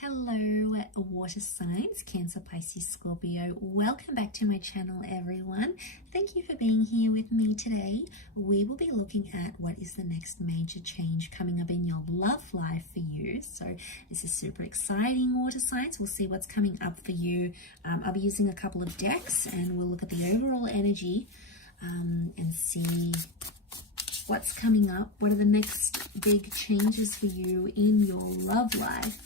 Hello, water signs, Cancer, Pisces, Scorpio. Welcome back to my channel, everyone. Thank you for being here with me today. We will be looking at what is the next major change coming up in your love life for you. So this is super exciting, water signs. We'll see what's coming up for you. I'll be using a couple of decks and we'll look at the overall energy and see what's coming up. What are the next big changes for you in your love life?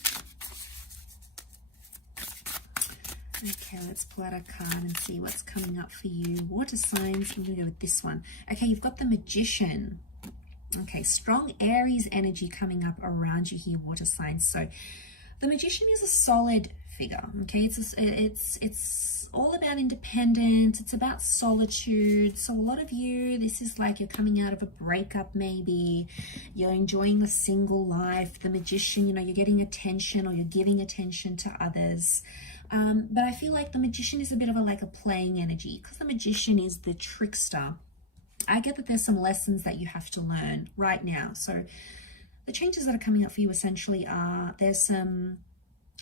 Okay, let's pull out a card and see what's coming up for you. Water signs, I'm going to go with this one. Okay, you've got the Magician. Okay, strong Aries energy coming up around you here, water signs. So the Magician is a solid figure, okay? It's all about independence. It's about solitude. So a lot of you, this is like you're coming out of a breakup maybe. You're enjoying a single life. The Magician, you know, you're getting attention or you're giving attention to others. But I feel like the Magician is a bit of a playing energy because the Magician is the trickster. I get that there's some lessons that you have to learn right now. So the changes that are coming up for you essentially are there's some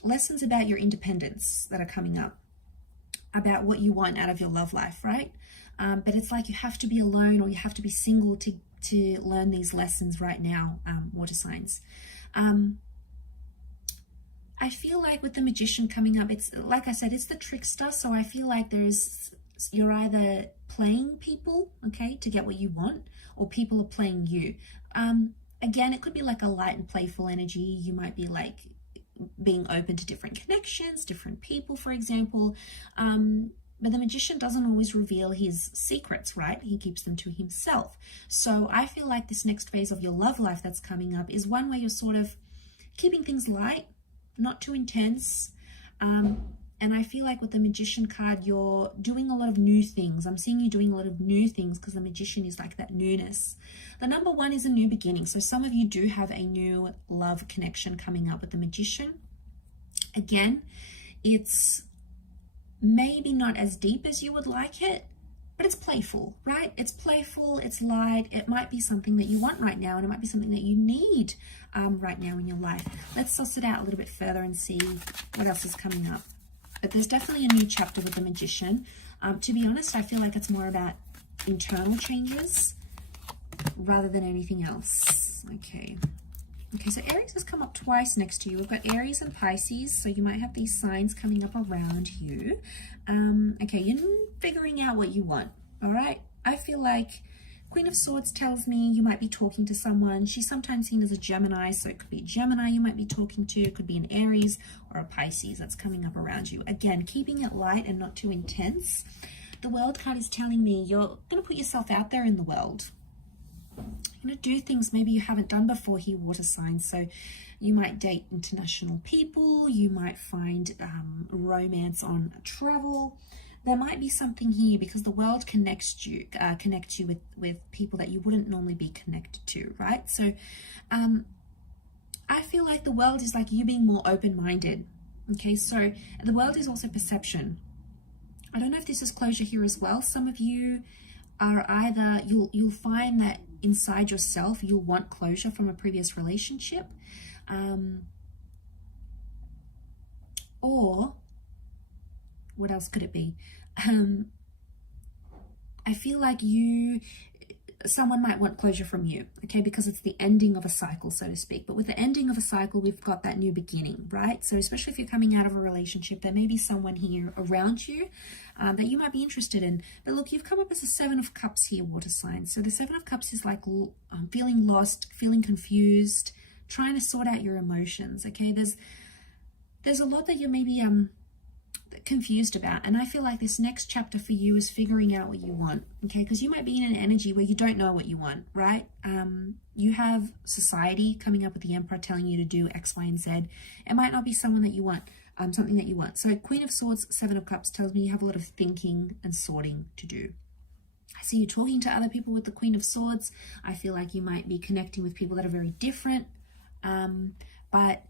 lessons about your independence that are coming up, about what you want out of your love life, right? But it's like you have to be alone or you have to be single to learn these lessons right now, water signs. I feel like with the Magician coming up, it's like I said, it's the trickster. So I feel like you're either playing people, okay, to get what you want, or people are playing you. Again, it could be like a light and playful energy. You might be like being open to different connections, different people, for example. But the Magician doesn't always reveal his secrets, right? He keeps them to himself. So I feel like this next phase of your love life that's coming up is one where you're sort of keeping things light, not too intense. And I feel like with the Magician card, you're doing a lot of new things. I'm seeing you doing a lot of new things because the Magician is like that newness. The number one is a new beginning. So some of you do have a new love connection coming up with the Magician. Again, it's maybe not as deep as you would like it, but it's playful, right? It's playful, it's light. It might be something that you want right now, and it might be something that you need right now in your life. Let's suss it out a little bit further and see what else is coming up. But there's definitely a new chapter with the Magician. To be honest, I feel like it's more about internal changes rather than anything else. Okay, so Aries has come up twice next to you. We've got Aries and Pisces, so you might have these signs coming up around you. Okay, you're figuring out what you want, all right? I feel like Queen of Swords tells me you might be talking to someone. She's sometimes seen as a Gemini, so it could be a Gemini you might be talking to. It could be an Aries or a Pisces that's coming up around you. Again, keeping it light and not too intense. The World card is telling me you're going to put yourself out there in the world. You're going to do things maybe you haven't done before here, water signs. So you might date international people. You might find romance on travel. There might be something here because the World connects you with people that you wouldn't normally be connected to, right? So I feel like the World is like you being more open-minded. Okay, so the World is also perception. I don't know if this is closure here as well. Some of you are either, you'll find that inside yourself, you'll want closure from a previous relationship. Or what else could it be? I feel like someone might want closure from you, okay, because it's the ending of a cycle, so to speak. But with the ending of a cycle, we've got that new beginning, right? So especially if you're coming out of a relationship, there may be someone here around you that you might be interested in. But look, you've come up as a Seven of Cups here, water signs. So the Seven of Cups is like feeling lost, feeling confused, trying to sort out your emotions, okay? There's a lot that you're maybe confused about, and I feel like this next chapter for you is figuring out what you want, okay? Because you might be in an energy where you don't know what you want, right? You have society coming up with the Emperor telling you to do X, Y, and Z. It might not be someone that you want, something that you want. So Queen of Swords, Seven of Cups tells me you have a lot of thinking and sorting to do. I see you talking to other people with the Queen of Swords. I feel like you might be connecting with people that are very different, but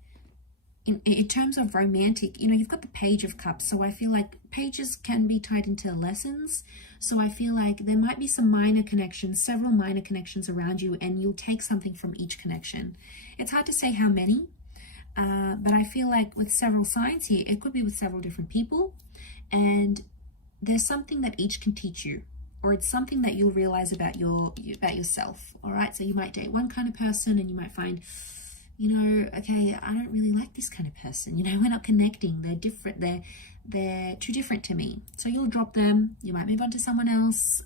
in terms of romantic, you know, you've got the Page of Cups. So I feel like pages can be tied into lessons. So I feel like there might be some minor connections, several minor connections around you, and you'll take something from each connection. It's hard to say how many, but I feel like with several signs here, it could be with several different people, and there's something that each can teach you, or it's something that you'll realize about yourself. All right, so you might date one kind of person and you might find, you know, okay, I don't really like this kind of person, you know, we're not connecting, they're different, they're too different to me. So you'll drop them, you might move on to someone else.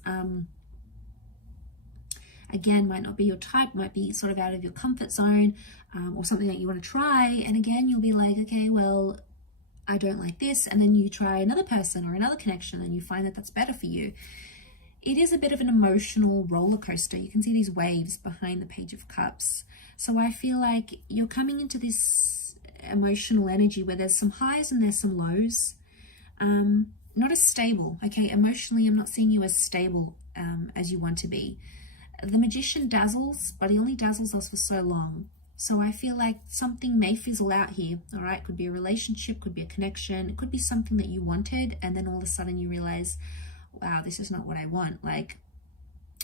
Again, might not be your type, might be sort of out of your comfort zone, or something that you want to try. And again, you'll be like, okay, well, I don't like this. And then you try another person or another connection and you find that that's better for you. It is a bit of an emotional roller coaster. You can see these waves behind the Page of Cups. So I feel like you're coming into this emotional energy where there's some highs and there's some lows. Not as stable, okay? Emotionally, I'm not seeing you as stable as you want to be. The Magician dazzles, but he only dazzles us for so long. So I feel like something may fizzle out here, all right? Could be a relationship, could be a connection. It could be something that you wanted, and then all of a sudden you realize, wow, this is not what I want. Like,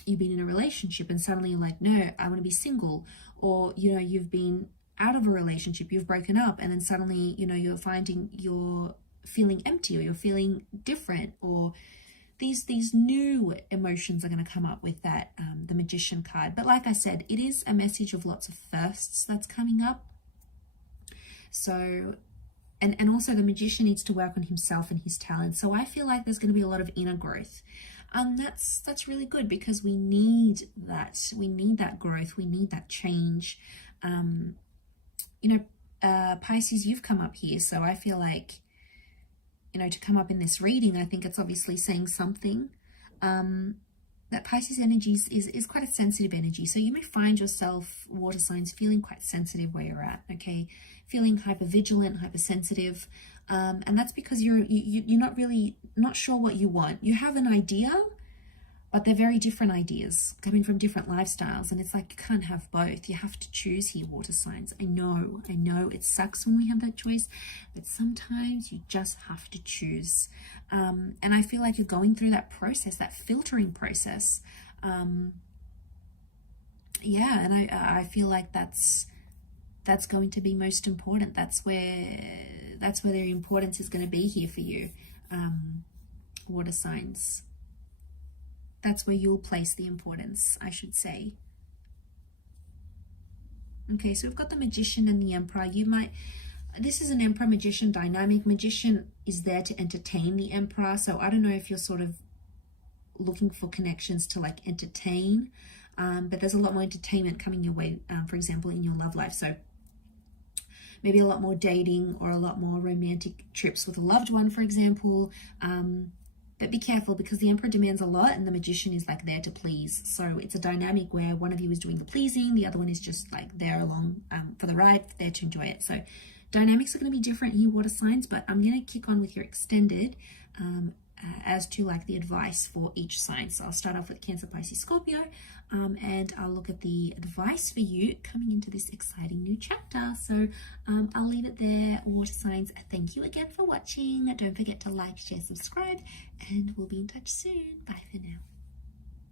you've been in a relationship and suddenly you're like, no, I want to be single. Or, you know, you've been out of a relationship, you've broken up, and then suddenly, you know, you're finding you're feeling empty, or you're feeling different, or these new emotions are going to come up with that, the Magician card. But like I said, it is a message of lots of firsts that's coming up. So, and also the Magician needs to work on himself and his talents. So I feel like there's going to be a lot of inner growth. That's really good, because we need that. We need that growth. We need that change. You know, Pisces, you've come up here. So I feel like, you know, to come up in this reading, I think it's obviously saying something. That Pisces energy is quite a sensitive energy. So you may find yourself, water signs, feeling quite sensitive where you're at, okay? Feeling hypervigilant, hypersensitive. And that's because you're not sure what you want. You have an idea, but they're very different ideas coming from different lifestyles. And it's like, you can't have both. You have to choose here, water signs. I know it sucks when we have that choice, but sometimes you just have to choose. And I feel like you're going through that process, that filtering process. Yeah, and I feel like that's going to be most important. That's where the importance is going to be here for you, water signs. That's where you'll place the importance, I should say. Okay, so we've got the Magician and the Emperor. This is an Emperor-Magician dynamic. Magician is there to entertain the Emperor. So I don't know if you're sort of looking for connections to like entertain, but there's a lot more entertainment coming your way, for example, in your love life. So maybe a lot more dating or a lot more romantic trips with a loved one, for example. But be careful, because the Emperor demands a lot and the Magician is like there to please. So it's a dynamic where one of you is doing the pleasing, the other one is just like there along for the ride, there to enjoy it. So dynamics are going to be different here, water signs, but I'm going to kick on with your extended as to like the advice for each sign. So I'll start off with Cancer, Pisces, Scorpio, and I'll look at the advice for you coming into this exciting new chapter. So I'll leave it there, water signs. Thank you again for watching. Don't forget to like, share, subscribe, and we'll be in touch soon. Bye for now.